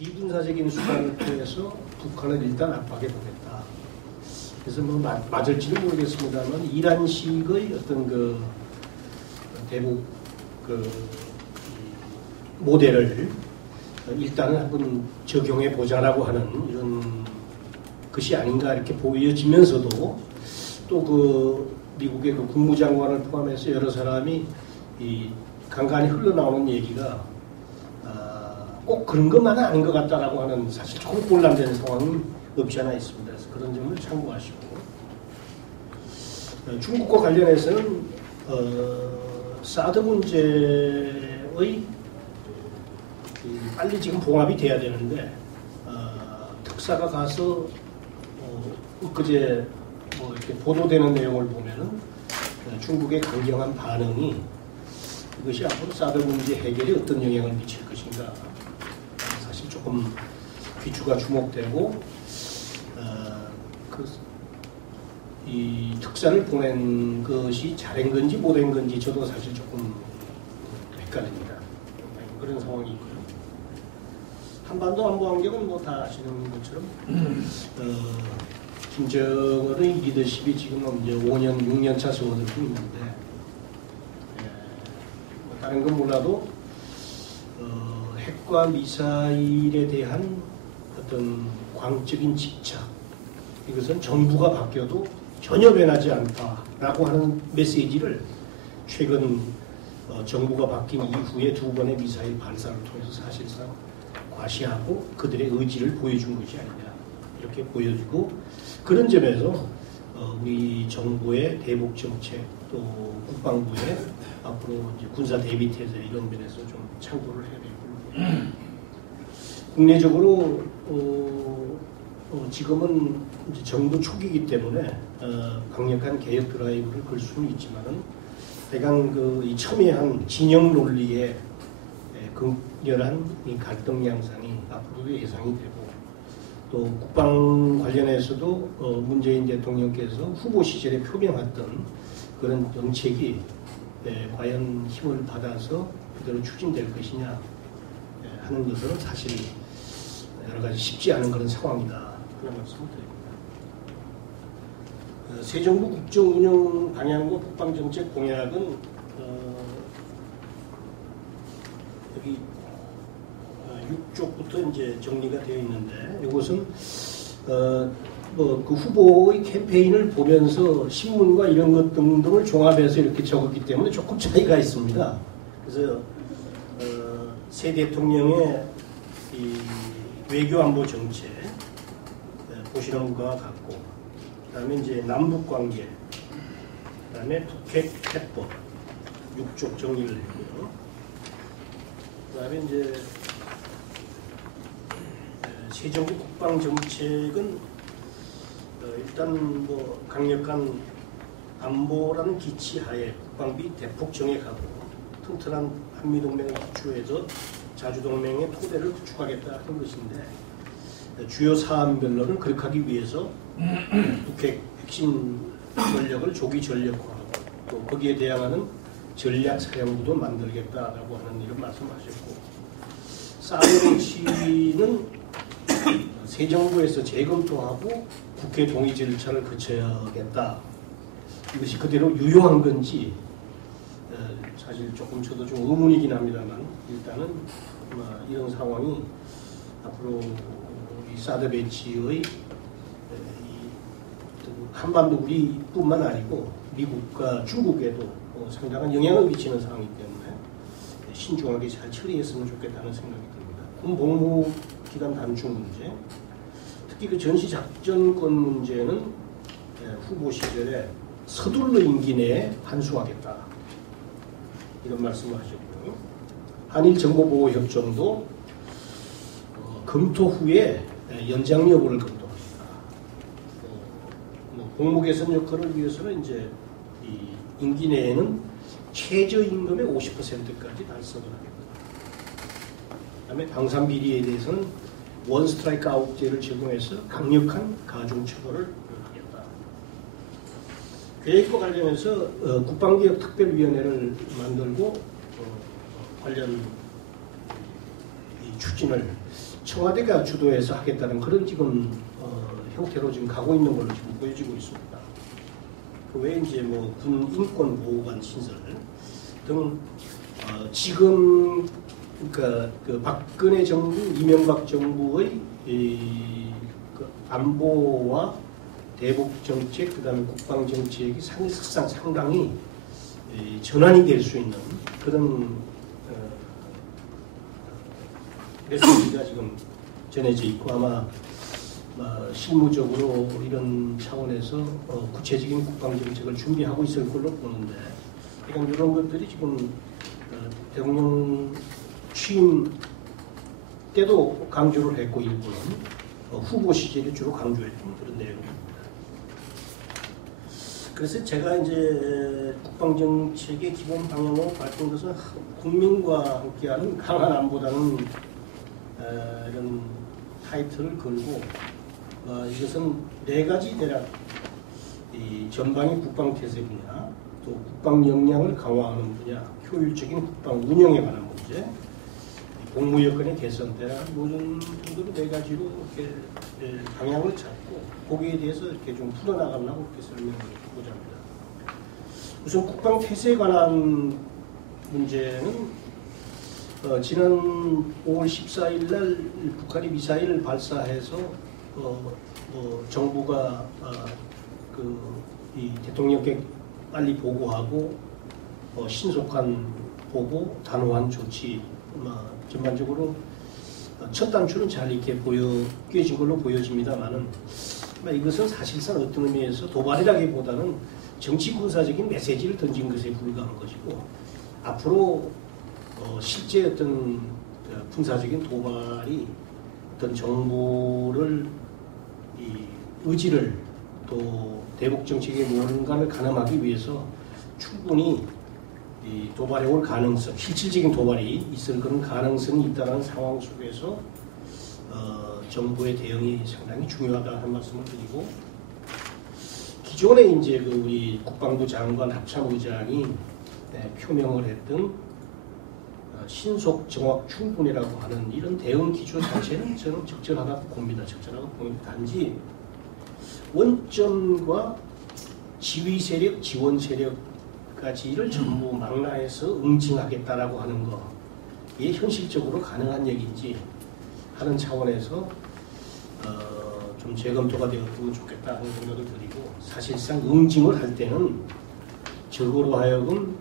비군사적인 수단을 통해서 북한을 일단 압박해 보겠다. 그래서 뭐 맞을지는 모르겠습니다만 이란식의 어떤 그 대북 그 모델을 일단은 한번 적용해 보자라고 하는 이런 것이 아닌가 이렇게 보여지면서도 또 그 미국의 그 국무장관을 포함해서 여러 사람이 이 간간히 흘러나오는 얘기가 꼭 그런 것만은 아닌 것 같다라고 하는 사실 조금 혼란되는 상황이 없지 않아 있습니다. 그래서 그런 점을 참고하시고 중국과 관련해서는 사드 문제의 빨리 지금 봉합이 돼야 되는데 특사가 가서 엊그제 뭐 이렇게 보도되는 내용을 보면은 중국의 강경한 반응이 이것이 앞으로 사드 문제 해결에 어떤 영향을 미칠 것인가 사실 조금 귀추가 주목되고 이 특사를 보낸 것이 잘한 건지 못한 건지 저도 사실 조금 헷갈립니다. 그런 상황이 있고요. 한반도 안보 환경은 뭐 다 아시는 것처럼 김정은의 리더십이 지금 이제 5년, 6년차 세월을 있는데 뭐 다른 건 몰라도 핵과 미사일에 대한 어떤 광적인 집착 이것은 정부가 바뀌어도 전혀 변하지 않다라고 하는 메시지를 최근 정부가 바뀐 이후에 두 번의 미사일 발사를 통해서 사실상 과시하고 그들의 의지를 보여준 것이 아니냐 이렇게 보여지고 그런 점에서 우리 정부의 대북 정책 또 국방부의 앞으로 이제 군사 대비 태세 이런 면에서 좀 참고를 해야 되고 국내적으로 지금은 이제 정부 초기이기 때문에 강력한 개혁 드라이브를 걸 수는 있지만은 대강 이 첨예한 진영 논리의 극렬한 이 갈등 양상이 앞으로도 예상이 되고 또 국방 관련해서도 문재인 대통령께서 후보 시절에 표명했던 그런 정책이 과연 힘을 받아서 그대로 추진될 것이냐 하는 것은 사실 여러 가지 쉽지 않은 그런 상황이다. 그런 말씀을 드립니다. 새 정부 국정 운영 방향과 국방 정책 공약은 여기 6쪽부터 이제 정리가 되어 있는데 이것은 뭐 그 후보의 캠페인을 보면서 신문과 이런 것 등등을 종합해서 이렇게 적었기 때문에 조금 차이가 있습니다. 그래서 새 대통령의 이 외교 안보 정책 보시는 것과 같고, 그다음에 이제 남북 관계, 그다음에 북핵 해법 6쪽 정리를 했고요. 그다음에 이제 새 정부 국방 정책은 일단 뭐 강력한 안보라는 기치하에 국방비 대폭 정액하고 튼튼한 한미동맹을 기초해서 자주동맹의 토대를 구축하겠다 하는 것인데 주요 사안별로는 그렇게 하기 위해서 북핵 핵심 전력을 조기 전력화하고 또 거기에 대항하는 전략사령부도 만들겠다라고 하는 이런 말씀하셨고 사드 배치는 새 정부에서 재검토하고 국회 동의 절차를 거쳐야겠다. 이것이 그대로 유효한 건지 사실 조금 저도 좀 의문이긴 합니다만 일단은 이런 상황이 앞으로 이 사드 배치의 한반도 우리뿐만 아니고 미국과 중국에도 상당한 영향을 미치는 상황이기 때문에 신중하게 잘 처리했으면 좋겠다는 생각이 듭니다. 군 복무 기간 단축 문제, 특히 그 전시작전권 문제는 후보 시절에 서둘러 임기 내에 환수하겠다 이런 말씀을 하셨고요. 한일 정보보호협정도 검토 후에 연장 여부를 검토합니다. 공무 개선 역할을 위해서는 이제 이 임기 내에는 최저임금의 50%까지 달성을 하겠다. 그다음에 방산 비리에 대해서는 원 스트라이크 아웃제를 적용해서 강력한 가중 처벌을 하겠다. 계획과 관련해서 국방개혁 특별위원회를 만들고 관련 추진을 청와대가 주도해서 하겠다는 그런 지금 형태로 지금 가고 있는 걸로 지금 보여지고 있습니다. 그 외에 이제 뭐 군 인권 보호관 신설 등 지금 그러니까 그 박근혜 정부, 이명박 정부의 그 안보와 대북 정책, 그다음에 국방 정책이 사실상 상당히 전환이 될 수 있는 그런 메시지가 지금 전해져 있고 아마 실무적으로 이런 차원에서 구체적인 국방 정책을 준비하고 있을 걸로 보는데, 그러니까 이런 것들이 지금 대통령 취임 때도 강조를 했고 일본은 후보 시절에 주로 강조했던 그런 내용입니다. 그래서 제가 이제 국방 정책의 기본 방향으로 밝힌 것은 국민과 함께하는 강한 안보다는 이런 타이틀을 걸고 이것은 네 가지 대략 이 전방위 국방 태세 분야, 또 국방 역량을 강화하는 분야, 효율적인 국방 운영에 관한 문제, 복무 여건의 개선 대한 모든 정도로 네 가지로 이렇게 방향을 잡고 거기에 대해서 이렇게 좀 풀어나가려고 이렇게 설명을 하고자 합니다. 우선 국방 태세에 관한 문제는 지난 5월 14일 날 북한이 미사일을 발사해서 정부가 이 대통령께 빨리 보고하고 신속한 보고 단호한 조치, 전반적으로 첫 단추는 잘 이렇게 꿰진 걸로 보여집니다만은 이것은 사실상 어떤 의미에서 도발이라기보다는 정치 군사적인 메시지를 던진 것에 불과한 것이고, 앞으로 실제 어떤 군사적인 도발이 어떤 정부를 이 의지를 또 대북 정책의 무언가를 가늠하기 위해서 충분히 이 도발해 올 가능성, 실질적인 도발이 있을 그런 가능성이 있다는 상황 속에서 정부의 대응이 상당히 중요하다는 한 말씀을 드리고, 기존에 이제 우리 국방부 장관 합참의장이 표명을 했던 신속 정확 충분이라고 하는 이런 대응 기조 자체는 저는 적절하다고 봅니다. 단지 원점과 지휘 세력, 지원 세력까지를 전부 망라해서 응징하겠다라고 하는 거, 이게 현실적으로 가능한 얘기인지 하는 차원에서 좀 재검토가 되었으면 좋겠다 하는 생각을 드리고, 사실상 응징을 할 때는 적으로 하여금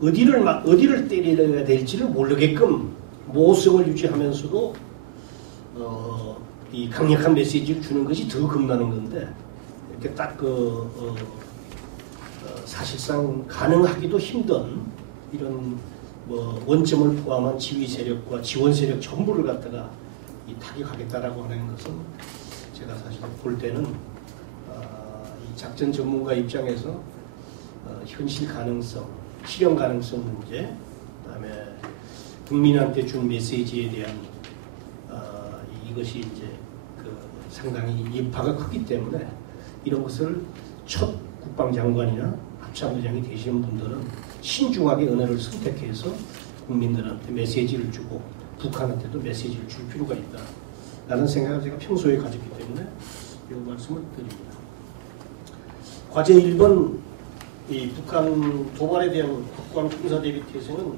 어디를 때려야 될지를 모르게끔 모성을 유지하면서도 이 강력한 메시지를 주는 것이 더 겁나는 건데, 이렇게 딱 사실상 가능하기도 힘든 이런 원점을 포함한 지휘 세력과 지원 세력 전부를 갖다가 타격하겠다라고 하는 것은 제가 사실 볼 때는 이 작전 전문가 입장에서 현실 가능성, 실현 가능성 문제, 그다음에 국민한테 준 메시지에 대한 이것이 이제 상당히 여파가 크기 때문에 이런 것을 첫 국방장관이나 합참의장이 되시는 분들은 신중하게 언어를 선택해서 국민들한테 메시지를 주고 북한한테도 메시지를 줄 필요가 있다라는 생각을 제가 평소에 가졌기 때문에 이 말씀을 드립니다. 과제 1번 이 북한 도발에 대한 국방 군사 대비 태세는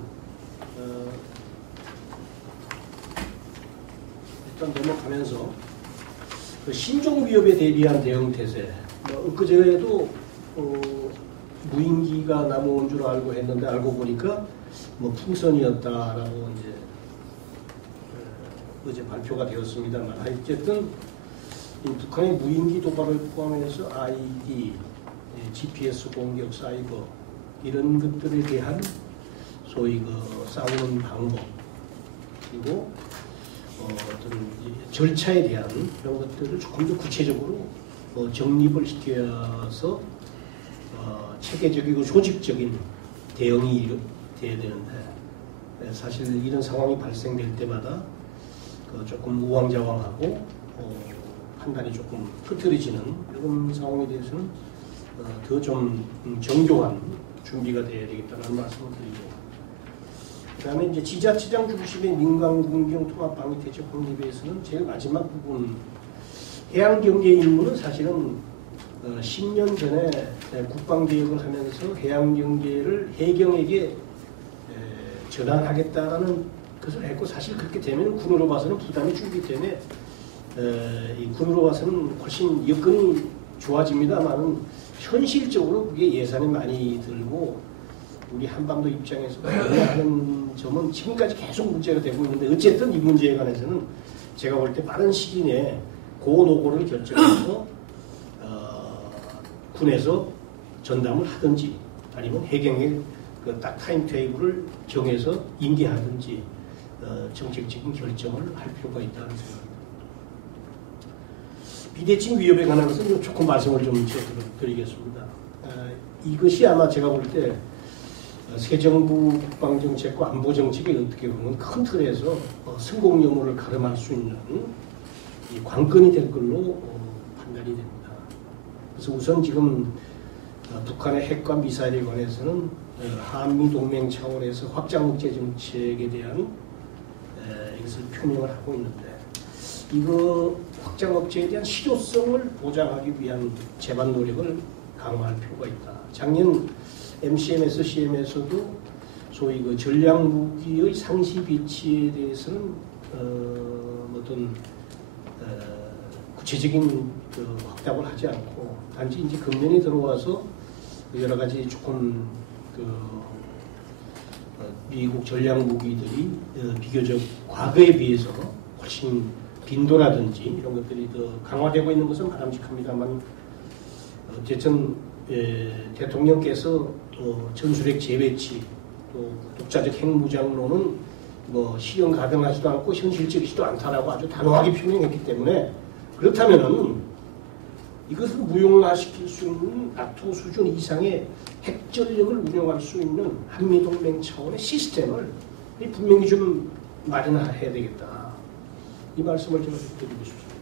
일단 넘어가면서 신종 위협에 대비한 대응 태세. 엊그제도 무인기가 남아온 줄 알고 했는데 알고 보니까 풍선이었다라고 이제 어제 발표가 되었습니다만, 어쨌든 북한의 무인기 도발을 포함해서 ID, GPS 공격, 사이버 이런 것들에 대한 소위 싸우는 방법, 그리고 어떤 절차에 대한 이런 것들을 조금 더 구체적으로 정립을 시켜서 체계적이고 조직적인 대응이 돼야 되는데, 사실 이런 상황이 발생될 때마다 조금 우왕좌왕하고 판단이 조금 흐트러지는 이런 상황에 대해서는 더 좀 정교한 준비가 되어야 되겠다는 말씀을 드리고, 그다음에 이제 지자체장 중심의 민간공경 통합방위 대책 확립에서는 제일 마지막 부분 해양 경제 임무는 사실은 10년 전에 국방개혁을 하면서 해양 경제를 해경에게 전환하겠다라는 것을 했고, 사실 그렇게 되면 군으로 봐서는 부담이 줄기 때문에 이 군으로 봐서는 훨씬 여건이 좋아집니다만은 현실적으로 그게 예산이 많이 들고 우리 한반도 입장에서 하는 점은 지금까지 계속 문제가 되고 있는데, 어쨌든 이 문제에 관해서는 제가 볼 때 빠른 시기 내에 고노고를 결정해서 군에서 전담을 하든지 아니면 해경의 그 딱 타임 테이블을 정해서 인계하든지 정책적인 결정을 할 필요가 있다는 생각입니다. 비대칭 위협에 관한 것은 조금 말씀을 좀 드리겠습니다. 이것이 아마 제가 볼 때 새 정부 국방정책과 안보정책에 어떻게 보면 큰 틀에서 성공 여부를 가름할 수 있는 이 관건이 될 걸로 판단이 됩니다. 그래서 우선 지금 북한의 핵과 미사일에 관해서는 한미 동맹 차원에서 확장국제 정책에 대한 이것을 표명을 하고 있는데, 이거 확장업체에 대한 실효성을 보장하기 위한 제반 노력을 강화할 필요가 있다. 작년 MCM에서 CM에서도 소위 그 전략 무기의 상시 배치에 대해서는 어떤 구체적인 그 확답을 하지 않고, 단지 이제 금년에 들어와서 여러 가지 조금 그 미국 전략 무기들이 비교적 과거에 비해서 훨씬 빈도라든지 이런 것들이 더 강화되고 있는 것은 바람직합니다만, 어쨌든 대통령께서 전술핵 재배치, 또 독자적 핵무장론은 뭐 실현 가능하지도 않고 현실적이지도 않다라고 아주 단호하게 표명했기 때문에, 그렇다면은 이것을 무용화시킬 수 있는 나토 수준 이상의 핵전력을 운영할 수 있는 한미동맹 차원의 시스템을 분명히 좀 마련해야 되겠다. 이 말씀을 제가 드리고 싶습니다.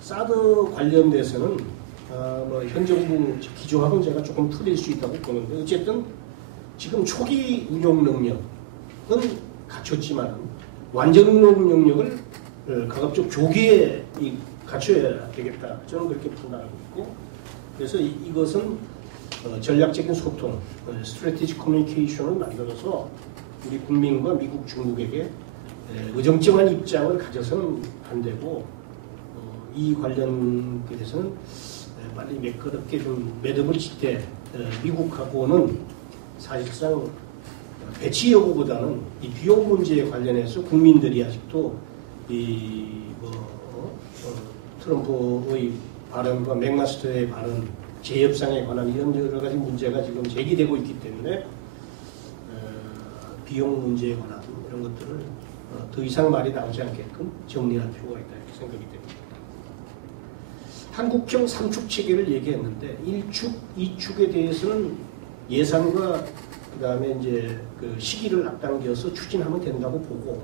사드 관련돼서는 현 정부 기조하고는 제가 조금 틀릴 수 있다고 보는데, 어쨌든 지금 초기 운용 능력은 갖췄지만 완전 운용 능력을 가급적 조기에 갖춰야 되겠다. 저는 그렇게 판단하고 있고, 그래서 이것은 전략적인 소통, 스트래티지 커뮤니케이션을 만들어서 우리 국민과 미국, 중국에게 의정적인 입장을 가져서는 안 되고, 이 관련에 대해서는 빨리 매끄럽게 좀 매듭을 칠 때 미국하고는 사실상 배치 여부보다는 이 비용 문제에 관련해서 국민들이 아직도 트럼프의 발언과 맥마스터의 발언, 재협상에 관한 이런 여러 가지 문제가 지금 제기되고 있기 때문에 비용 문제에 관한 이런 것들을 더 이상 말이 나오지 않게끔 정리할 필요가 있다 이렇게 생각이 됩니다. 한국형 3축 체계를 얘기했는데 1축, 2축에 대해서는 예산과 그다음에 이제 그 시기를 앞당겨서 추진하면 된다고 보고,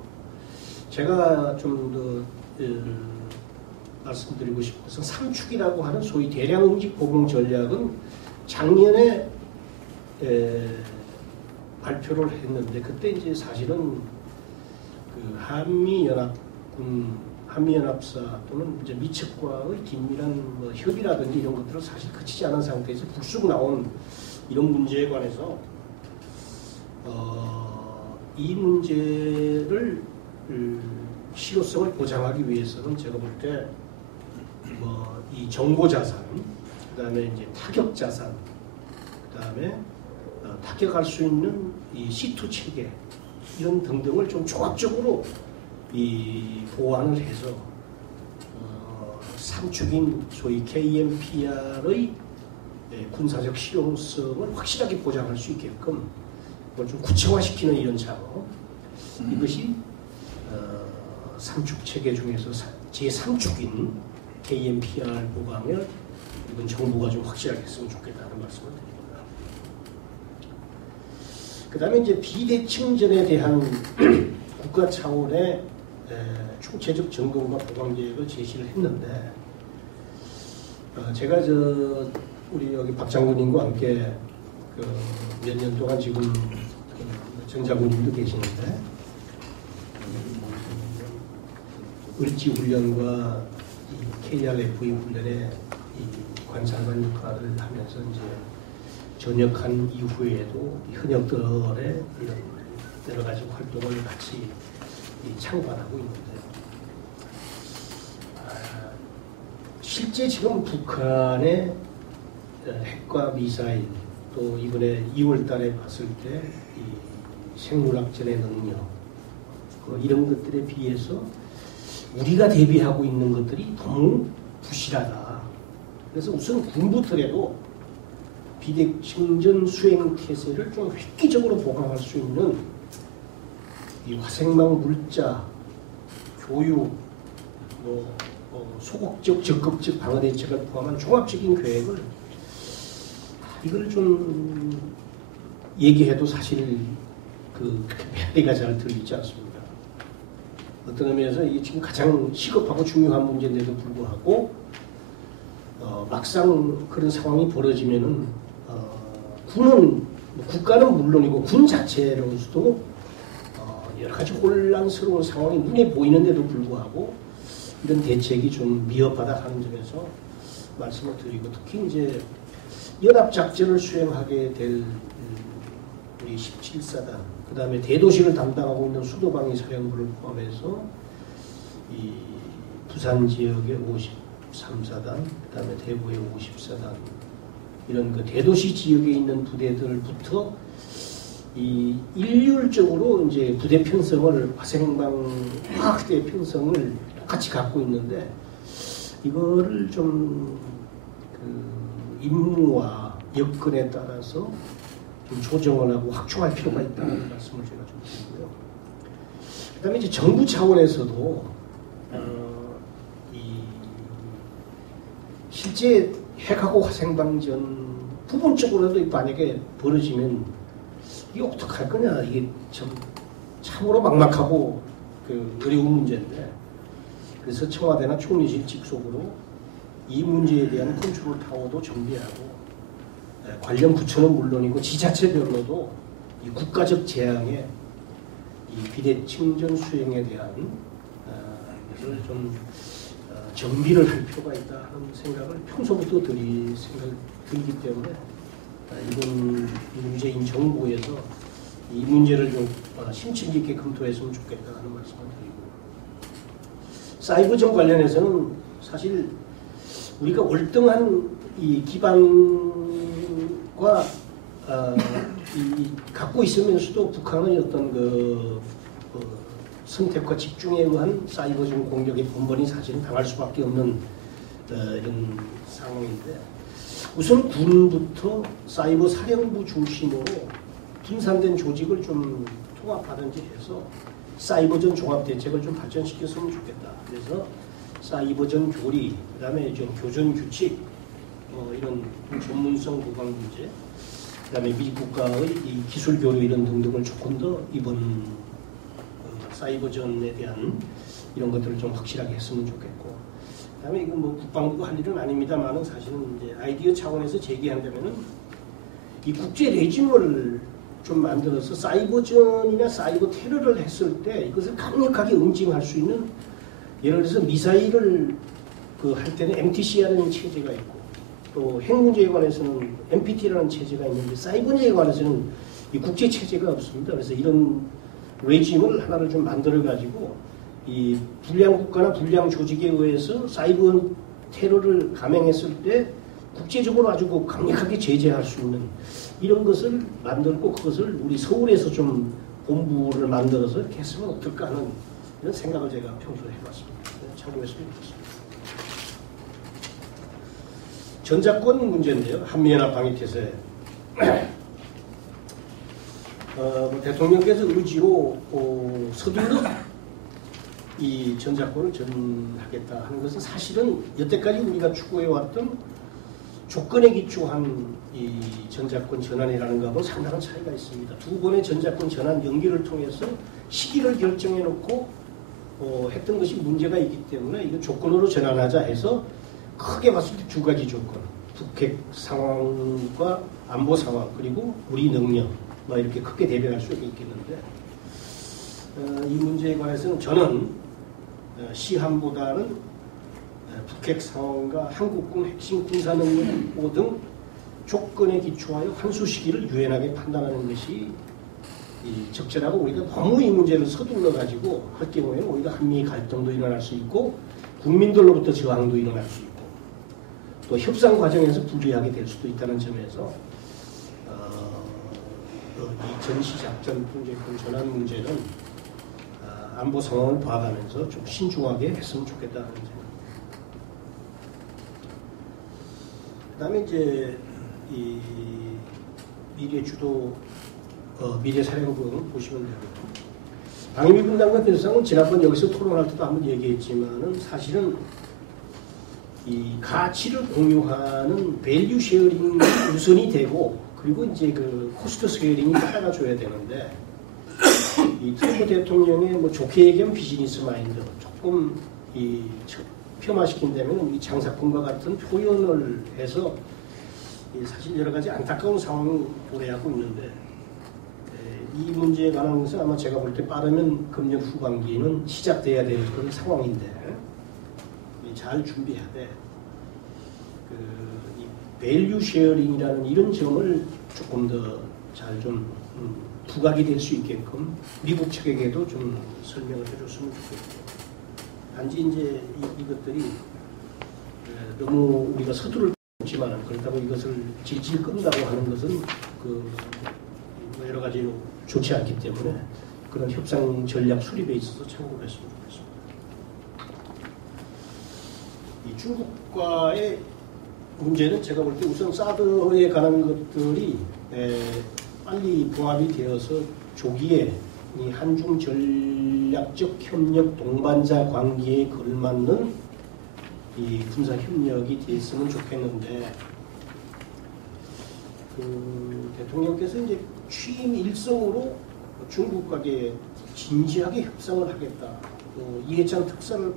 제가 좀 더 말씀드리고 싶은 것은 3축이라고 하는 소위 대량 응집 보공 전략은 작년에 발표를 했는데, 그때 이제 사실은 그 한미연합사 또는 이제 미측과의 긴밀한 협의라든지 이런 것들을 사실 그치지 않은 상태에서 불쑥 나온 이런 문제에 관해서 이 문제를 실효성을 보장하기 위해서는 제가 볼 때 이 정보 자산, 그다음에 이제 타격 자산, 그다음에 타격할 수 있는 이 C2 체계 이런 등등을 좀 종합적으로 이 보완을 해서 3축인 소위 KMPR의 군사적 실용성을 확실하게 보장할 수 있게끔 그걸 좀 구체화시키는 이런 작업, 이것이 3축 체계 중에서 제3축인 KMPR 보강을 이번 정부가 좀 확실하게 했으면 좋겠다는 말씀을 드립니다. 그 다음에 이제 비대칭전에 대한 국가 차원의 총체적 점검과 보강 계획을 제시를 했는데, 제가 우리 여기 박 장군님과 함께 몇 년 동안 지금 전자군님도 계시는데 을지 훈련과 이 KRFV 훈련의 이 관찰관 역할을 하면서 이제 전역한 이후에도 현역들의 이런 여러 가지 활동을 같이 참관하고 있는데요. 실제 지금 북한의 핵과 미사일 또 이번에 2월 달에 봤을 때 이 생물학전의 능력 이런 것들에 비해서 우리가 대비하고 있는 것들이 너무 부실하다. 그래서 우선 군부터라도 비대칭전 수행 태세를 좀 획기적으로 보강할 수 있는 이 화생방 물자, 교육, 소극적, 적극적 방어 대책을 포함한 종합적인 계획을 이걸 좀 얘기해도 사실 그 메리가 잘 들리지 않습니다. 어떤 의미에서 이게 지금 가장 시급하고 중요한 문제인데도 불구하고 막상 그런 상황이 벌어지면은 군은 국가는 물론이고 군 자체로서도 여러 가지 혼란스러운 상황이 눈에 보이는데도 불구하고 이런 대책이 좀 미흡하다 하는 점에서 말씀을 드리고 특히 이제 연합작전을 수행하게 될 우리 17사단 그 다음에 대도시를 담당하고 있는 수도방위 사령부를 포함해서 이 부산 지역의 53사단 그 다음에 대구의 50사단 이런 그 대도시 지역에 있는 부대들부터 이 일률적으로 이제 부대 편성을 화생방 화학대 편성을 똑같이 갖고 있는데 이거를 좀 그 임무와 여건에 따라서 좀 조정을 하고 확충할 필요가 있다는 말씀을 제가 좀 드리고요. 그다음에 이제 정부 차원에서도 이 실제 핵하고 화생방전 부분적으로도 만약에 벌어지면 이게 어떡할 거냐 이게 참으로 막막하고 그 어려운 문제인데 그래서 청와대나 총리실 직속으로 이 문제에 대한 컨트롤 타워도 정비하고 관련 부처는 물론이고 지자체별로도 이 국가적 재앙에 이 비대칭전 수행에 대한 것을 좀 정비를 할 필요가 있다 하는 생각을 평소부터 들기 때문에 이번 문재인 정부에서 이 문제를 좀 심층 깊게 검토했으면 좋겠다 하는 말씀을 드리고 사이버전 관련해서는 사실 우리가 월등한 이 기반과 갖고 있으면서도 북한의 어떤 그 선택과 집중에 의한 사이버전 공격의 본번이 사실은 당할 수밖에 없는 이런 상황인데 우선 군부터 사이버 사령부 중심으로 분산된 조직을 좀 통합하든지 해서 사이버전 종합대책을 좀 발전시켰으면 좋겠다. 그래서 사이버전 교리, 그 다음에 좀 교전 규칙, 이런 전문성 보강 문제, 그 다음에 미국과의 이 기술 교류 이런 등등을 조금 더 이번 사이버전에 대한 이런 것들을 좀 확실하게 했으면 좋겠고, 그 다음에 이건 뭐 국방부가 할 일은 아닙니다만은 사실은 이제 아이디어 차원에서 제기한다면은 이 국제 레짐을 좀 만들어서 사이버전이나 사이버 테러를 했을 때 이것을 강력하게 응징할 수 있는 예를 들어서 미사일을 할 때는 MTC라는 체제가 있고 또 핵 문제에 관해서는 NPT라는 체제가 있는데 사이버 문제에 관해서는 이 국제 체제가 없습니다. 그래서 이런 레짐을 하나를 좀 만들어 가지고 이 불량 국가나 불량 조직에 의해서 사이버 테러를 감행했을 때 국제적으로 아주 강력하게 제재할 수 있는 이런 것을 만들고 그것을 우리 서울에서 좀 본부를 만들어서 이렇게 했으면 어떨까 하는 이런 생각을 제가 평소에 해봤습니다. 참고했으면 좋겠습니다. 전자권 문제인데요. 한미연합 방위태세. 대통령께서 의지로 서둘러 이 전자권을 전하겠다 하는 것은 사실은 여태까지 우리가 추구해왔던 조건에 기초한 이 전자권 전환이라는 것하고 상당한 차이가 있습니다. 두 번의 전자권 전환 연기를 통해서 시기를 결정해 놓고 했던 것이 문제가 있기 때문에 이거 조건으로 전환하자 해서 크게 봤을 때 두 가지 조건, 북핵 상황과 안보 상황 그리고 우리 능력 뭐 이렇게 크게 대변할 수 있겠는데 이 문제에 관해서는 저는 시한보다는 북핵 상황과 한국군 핵심 군사 능력 등 조건에 기초하여 환수 시기를 유연하게 판단하는 것이 적절하고 우리가 너무 이 문제를 서둘러 가지고 할 경우에는 오히려 한미 갈등도 일어날 수 있고 국민들로부터 저항도 일어날 수 있고 또 협상 과정에서 불리하게 될 수도 있다는 점에서 이 전시작전 통제권 전환 문제는 안보 상황을 봐가면서 좀 신중하게 했으면 좋겠다는 생각입니다. 그다음에 이제 이 미래 주도 미래 사령부는 보시면 되고요. 방위비 분담과 변상은 지난번 여기서 토론할 때도 한번 얘기했지만은 사실은 이 가치를 공유하는 밸류 쉐어링이 우선이 되고 그리고 이제 그 코스트 쉐어링이 따라가 줘야 되는데 이 트럼프 대통령의 뭐 좋게 얘기하면 비즈니스 마인드 조금 이 폄하시킨다면 이 장사꾼과 같은 표현을 해서 사실 여러 가지 안타까운 상황이 도래하고 있는데 이 문제에 관한 것은 아마 제가 볼 때 빠르면 금년 후반기에는 시작돼야 될 그런 상황인데 잘 준비해야 돼. 이 밸류 쉐어링이라는 이런 점을 조금 더 잘 좀 부각이 될 수 있게끔 미국 측에게도 좀 설명을 해줬으면 좋겠고 단지 이제 이것들이 너무 우리가 서두를 없지만 그렇다고 이것을 질질 끈다고 하는 것은 그 여러 가지로 좋지 않기 때문에 그런 협상 전략 수립에 있어서 참고를 했으면 좋겠습니다. 이 중국과의 문제는 제가 볼 때 우선 사드에 관한 것들이 빨리 봉합이 되어서 조기에 이 한중 전략적 협력 동반자 관계에 걸맞는 이 군사 협력이 됐으면 좋겠는데 그 대통령께서 이제 취임 일성으로 중국과의 진지하게 협상을 하겠다. 이해찬 특사를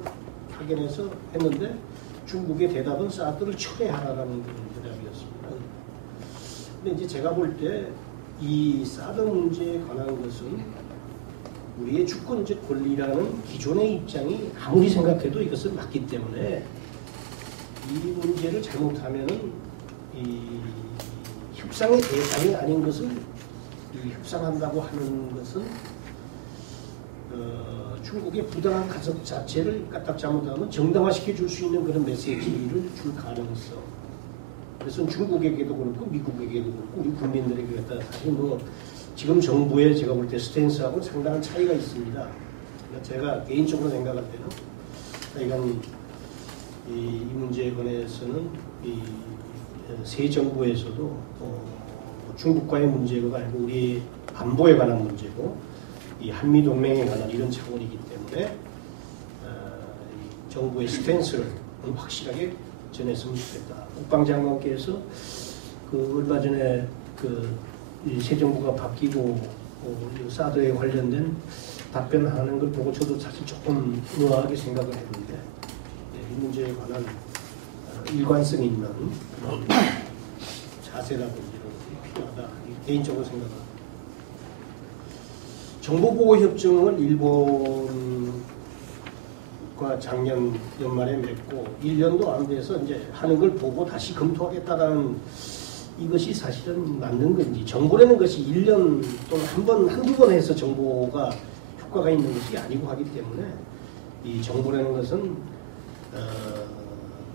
파견해서 했는데 중국의 대답은 사드를 철회하라는 그런 대답이었습니다. 근데 이제 제가 볼 때 이 사드 문제에 관한 것은 우리의 주권적 권리라는 기존의 입장이 아무리 생각해도 이것은 맞기 때문에 이 문제를 잘못하면은 이 협상의 대상이 아닌 것을 이 협상한다고 하는 것은 중국의 부당한 가석 자체를 까딱 잘못하면 정당화시켜 줄 수 있는 그런 메시지를 줄 가능성. 그래서 중국에게도 그렇고 미국에게도 그렇고 우리 국민들에게 갖다 사실 뭐 지금 정부의 제가 볼 때 스탠스하고 상당한 차이가 있습니다. 그러니까 제가 개인적으로 생각할 때는 이건 이 문제에 관해서는 새 정부에서도 중국과의 문제가 아니고 우리 안보에 관한 문제고 이 한미 동맹에 관한 이런 차원이기 때문에 정부의 스탠스를 확실하게 전했으면 좋겠다. 국방장관께서 그 얼마 전에 새 정부가 바뀌고 사드에 관련된 답변하는 걸 보고 저도 사실 조금 의아하게 생각을 했는데 이 문제에 관한 일관성 있는 자세라든지 이런 게 필요하다. 개인적으로 생각합니다. 정보보호협정을 일본과 작년 연말에 맺고 1년도 안 돼서 이제 하는 걸 보고 다시 검토하겠다라는 이것이 사실은 맞는 건지 정보라는 것이 1년 또는 한두 번 해서 정보가 효과가 있는 것이 아니고 하기 때문에 이 정보라는 것은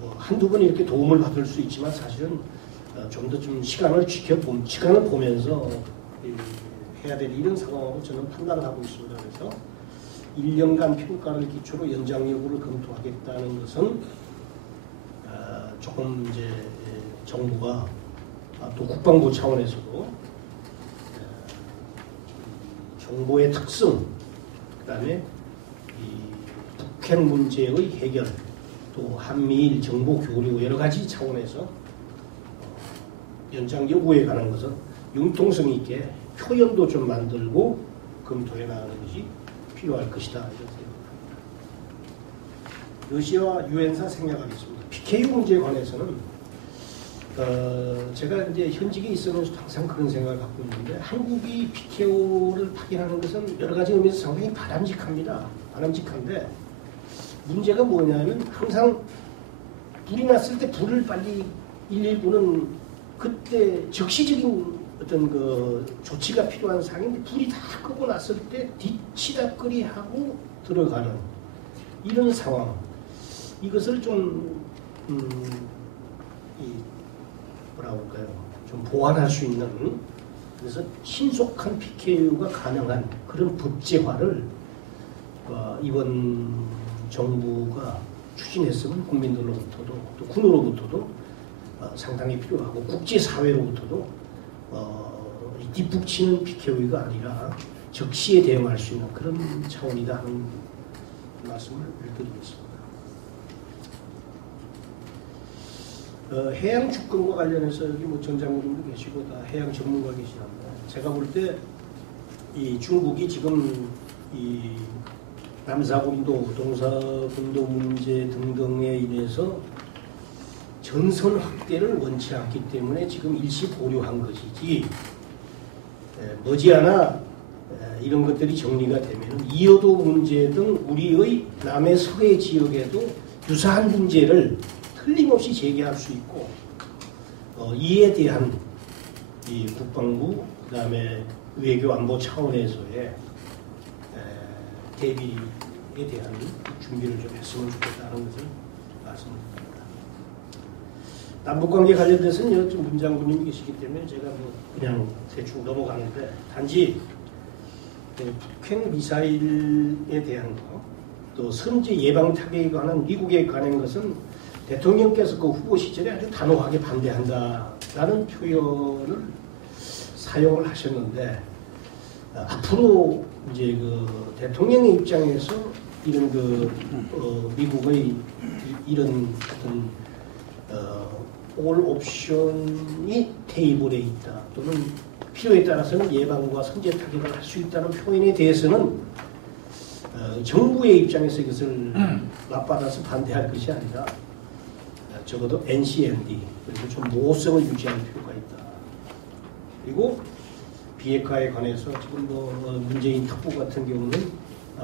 뭐 한두 번 이렇게 도움을 받을 수 있지만 사실은 좀 더 좀 시간을 보면서 해야 될 이런 상황으로 저는 판단을 하고 있습니다. 그래서 1년간 평가를 기초로 연장 여부를 검토하겠다는 것은 조금 이제 정부가 또 국방부 차원에서도 정보의 특성, 그다음에 이 북핵 문제의 해결, 또 한미일 정보 교류 여러 가지 차원에서 연장 여부에 관한 것은 융통성 있게 표현도 좀 만들고 검토해 나가는 것이 필요할 것이다. 이런 생각입니다. 러시아와 유엔사 생략하겠습니다. PKU 문제에 관해서는 제가 이제 현직에 있으면서 항상 그런 생각을 갖고 있는데 한국이 PKO를 파견하는 것은 여러 가지 의미에서 상당히 바람직합니다. 바람직한데 문제가 뭐냐면 항상 불이 났을 때 불을 빨리 119는 그때 적시적인 어떤 그 조치가 필요한 상황인데 불이 다 끄고 났을 때 뒤치다꺼리 하고 들어가는 이런 상황. 이것을 좀 뭐라고 할까요? 좀 보완할 수 있는, 그래서 신속한 PKU가 가능한 그런 법제화를 이번 정부가 추진했으면 국민들로부터도 또 군으로부터도 상당히 필요하고 국제사회로부터도 뒷북치는 PKU가 아니라 적시에 대응할 수 있는 그런 차원이다 하는 말씀을 드리겠습니다. 해양 주권과 관련해서 여기 뭐 전 장군님도 계시고 다 해양 전문가 계시는데 제가 볼 때 이 중국이 지금 이 남사군도, 동사군도 문제 등등에 인해서 전선 확대를 원치 않기 때문에 지금 일시 보류한 것이지 머지않아 이런 것들이 정리가 되면 이어도 문제 등 우리의 남해 서해 지역에도 유사한 문제를 틀림없이 제기할 수 있고 이에 대한 이 국방부 그다음에 외교 안보 차원에서의 대비에 대한 준비를 좀 했으면 좋겠다는 것을 말씀드립니다. 남북관계 관련돼서는 좀 문장군님이 계시기 때문에 제가 뭐 그냥 대충 넘어가는데 단지 북핵 미사일에 대한 거, 또 선제 예방 타격에 관한 미국에 관한 것은 대통령께서 그 후보 시절에 아주 단호하게 반대한다라는 표현을 사용을 하셨는데 앞으로 이제 그 대통령의 입장에서 이런 그 미국의 이런 어떤 올 옵션이 테이블에 있다 또는 필요에 따라서는 예방과 선제 타격을 할 수 있다는 표현에 대해서는 정부의 입장에서 이것을 맞받아서 반대할 것이 아니라 적어도 NCND 그리고 좀 모호성을 유지할 필요가 있다. 그리고 비핵화에 관해서 지금 뭐 문재인 특보 같은 경우는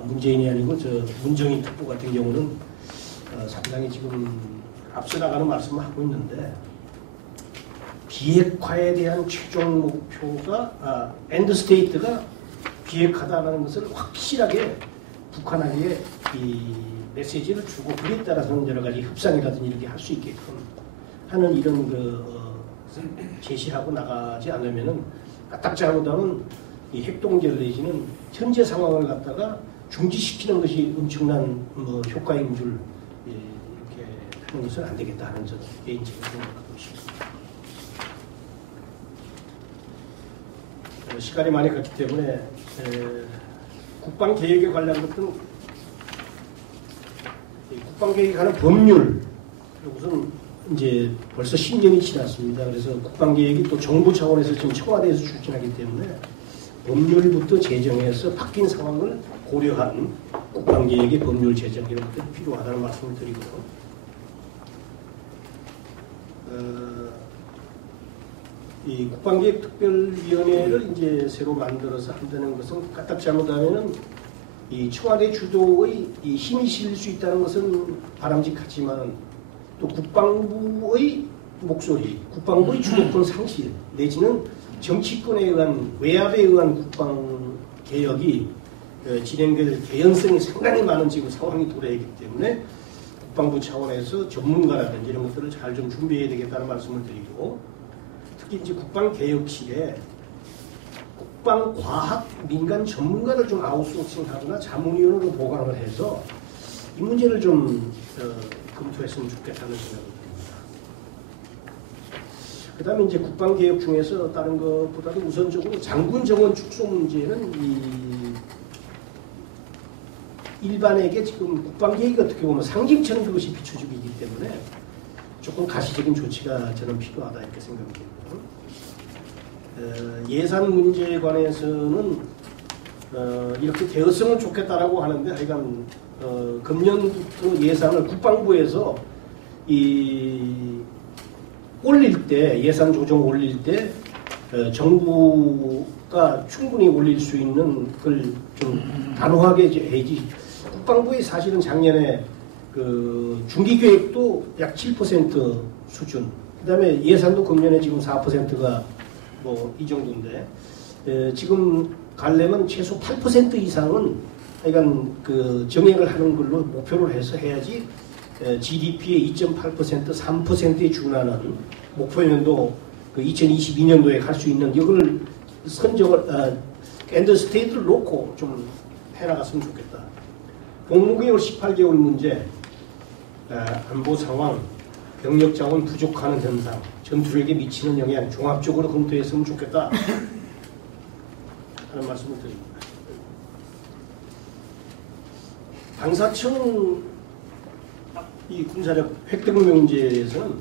문재인이 아니고 문정인 특보 같은 경우는 상당히 지금 앞서 나가는 말씀을 하고 있는데 비핵화에 대한 최종 목표가 엔드스테이트가 비핵화다라는 것을 확실하게 북한에게 이 메시지를 주고 그에 따라서는 여러 가지 협상이라든지 이렇게 할 수 있게끔 하는 이런 제시하고 나가지 않으면은 까딱지하고다는 이 핵동결 내지는 현재 상황을 갖다가 중지시키는 것이 엄청난 효과인 줄 이렇게 하는 것은 안 되겠다 하는 저는 개인적인 생각을 갖고 있습니다. 시간이 많이 갔기 때문에 국방 계획에 관련 것은 국방계획에 관한 법률 우선 이제 벌써 10년이 지났습니다. 그래서 국방계획이 또 정부 차원에서 지금 청와대에서 추진하기 때문에 법률부터 제정해서 바뀐 상황을 고려한 국방계획의 법률 제정 이런 것들이 필요하다는 말씀을 드리고 이 국방계획특별위원회를 이제 새로 만들어서 한다는 것은 까딱 잘못하면은 이 청와대 주도의 이 힘이 실릴 수 있다는 것은 바람직하지만 또 국방부의 목소리, 국방부의 주도권 상실 내지는 정치권에 의한 외압에 의한 국방 개혁이 진행될 개연성이 상당히 많은 지금 상황이 도래하기 때문에 국방부 차원에서 전문가라든지 이런 것들을 잘 좀 준비해야 되겠다는 말씀을 드리고 특히 이제 국방개혁실에 국방과학 민간 전문가를 좀 아웃소싱하거나 자문위원으로 보강을 해서 이 문제를 좀 검토했으면 좋겠다는 생각이 듭니다. 그 다음에 이제 국방개혁 중에서 다른 것보다도 우선적으로 장군 정원 축소 문제는 일반에게 지금 국방계획이 어떻게 보면 상징처럼 그것이 비춰지고 있기 때문에 조금 가시적인 조치가 저는 필요하다 이렇게 생각이 됩니다. 예산 문제에 관해서는 이렇게 되었으면 좋겠다라고 하는데 하여간 금년부터 예산을 국방부에서 이 올릴 때 예산 조정 올릴 때 정부가 충분히 올릴 수 있는 걸 좀 단호하게 해야지. 국방부에 사실은 작년에 그 중기 계획도 약 7% 수준. 그다음에 예산도 금년에 지금 4%가 뭐 이 정도인데 지금 가려면 최소 8% 이상은 하여간 그 정액을 하는 걸로 목표를 해서 해야지 GDP의 2.8% 3%에 준하는 목표연도 그 2022년도에 갈 수 있는 이걸 선정을 엔드 스테이트를 놓고 좀 해나갔으면 좋겠다. 복무개월 18개월 문제, 안보 상황, 병력 자원 부족하는 현상, 전투력에 미치는 영향 종합적으로 검토했으면 좋겠다 하는 말씀을 드립니다. 방사청 이 군사력 획득 문제에서는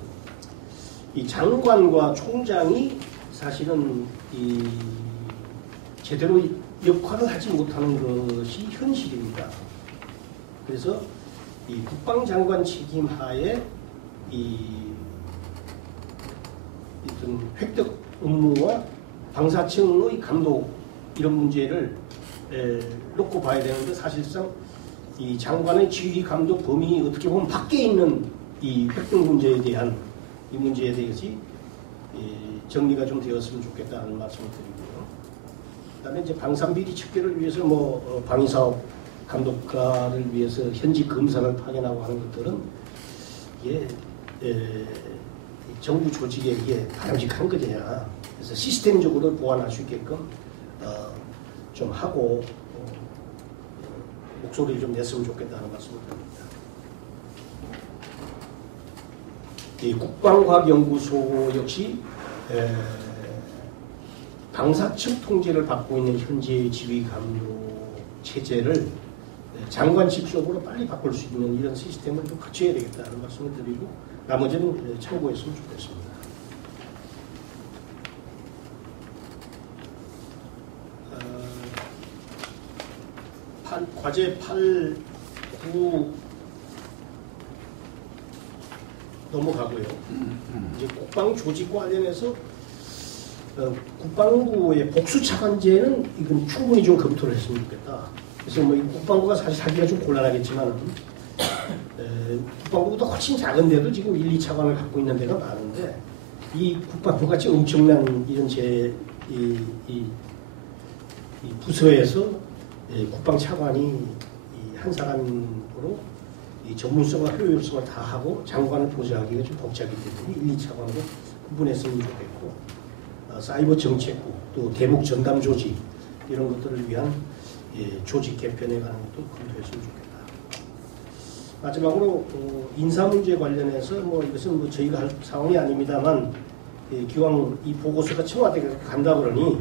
이 장관과 총장이 사실은 이 제대로 역할을 하지 못하는 것이 현실입니다. 그래서 이 국방장관 책임 하에 이 어떤 획득 업무와 방사청의 감독 이런 문제를 놓고 봐야 되는데 사실상 이 장관의 지휘 감독 범위 어떻게 보면 밖에 있는 이 획득 문제에 대한 이 문제에 대해서 정리가 좀 되었으면 좋겠다는 말씀을 드리고요. 그다음에 이제 방산비리 척결을 위해서 뭐 방위사업 감독관을 위해서 현지 검사를 파견하고 하는 것들은 이게 정부 조직에 이게 바람직한 거냐. 그래서 시스템적으로 보완할 수 있게끔 좀 하고 목소리를 좀 냈으면 좋겠다는 말씀을 드립니다. 이 국방과학연구소 역시 방사청 통제를 받고 있는 현재의 지휘 감독 체제를 장관 직속으로 빨리 바꿀 수 있는 이런 시스템을 좀 갖춰야 되겠다는 말씀을 드리고 나머지는 참고했으면 좋겠습니다. 과제 8, 9 넘어가고요. 이제 국방 조직 관련해서 국방부의 복수차관제는 이건 충분히 좀 검토를 했으면 좋겠다. 그래서 뭐 국방부가 사실 하기가 좀 곤란하겠지만 국방부보다 훨씬 작은데도 지금 1, 2차관을 갖고 있는 데가 많은데 이 국방부 같이 엄청난 이런 이 부서에서 국방차관이 한 사람으로 이 전문성과 효율성을 다 하고 장관을 보좌하기가 좀 벅차기 때문에 1, 2차관으로 구분했으면 좋겠고 사이버 정책부 또 대북 전담 조직 이런 것들을 위한 조직 개편에 관한 것도 검토했으면 좋겠다. 마지막으로 인사 문제 관련해서 뭐 이것은 뭐 저희가 할 상황이 아닙니다만 기왕 이 보고서가 청와대에 간다 그러니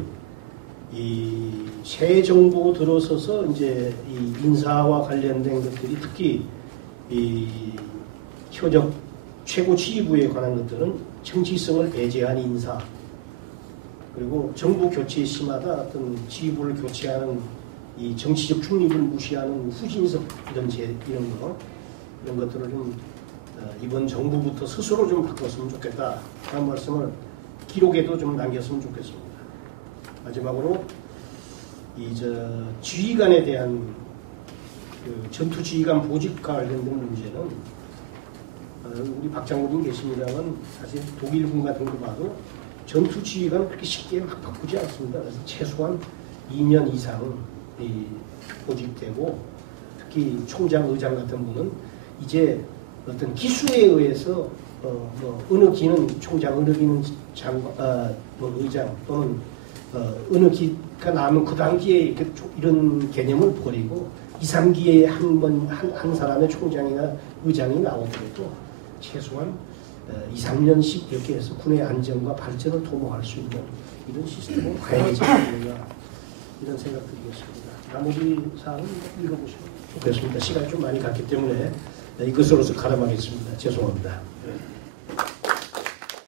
이 새 정부 들어서서 이제 이 인사와 관련된 것들이 특히 이 현역 최고 지휘부에 관한 것들은 정치성을 배제한 인사 그리고 정부 교체 시마다 어떤 지휘부를 교체하는 이 정치적 중립을 무시하는 후진석 이런 것들을 좀 이번 정부부터 스스로 좀 바꿨으면 좋겠다 하는 말씀을 기록에도 좀 남겼으면 좋겠습니다. 마지막으로 지휘관에 대한 그 전투 지휘관 보직과 관련된 문제는 우리 박 장군님 계십니다만 사실 독일군 같은 거 봐도 전투 지휘관 그렇게 쉽게 막 바꾸지 않습니다. 그래서 최소한 2년 이상 보직되고 특히 총장, 의장 같은 분은 이제 어떤 기수에 의해서 어느 기는 총장, 어느 기는 의장 또는 어느 기가 나오면 그 단기에 이런 개념을 버리고 2, 3기에 한 사람의 총장이나 의장이 나오더라도 최소한 2, 3년씩 이렇게 해서 군의 안정과 발전을 도모할 수 있는 이런 시스템을 가야지 않느냐 이런 생각드리겠습니다. 나머지 사항은 읽어보시면 좋겠습니다. 시간이 좀 많이 갔기 때문에 이것으로서 가름하겠습니다. 죄송합니다.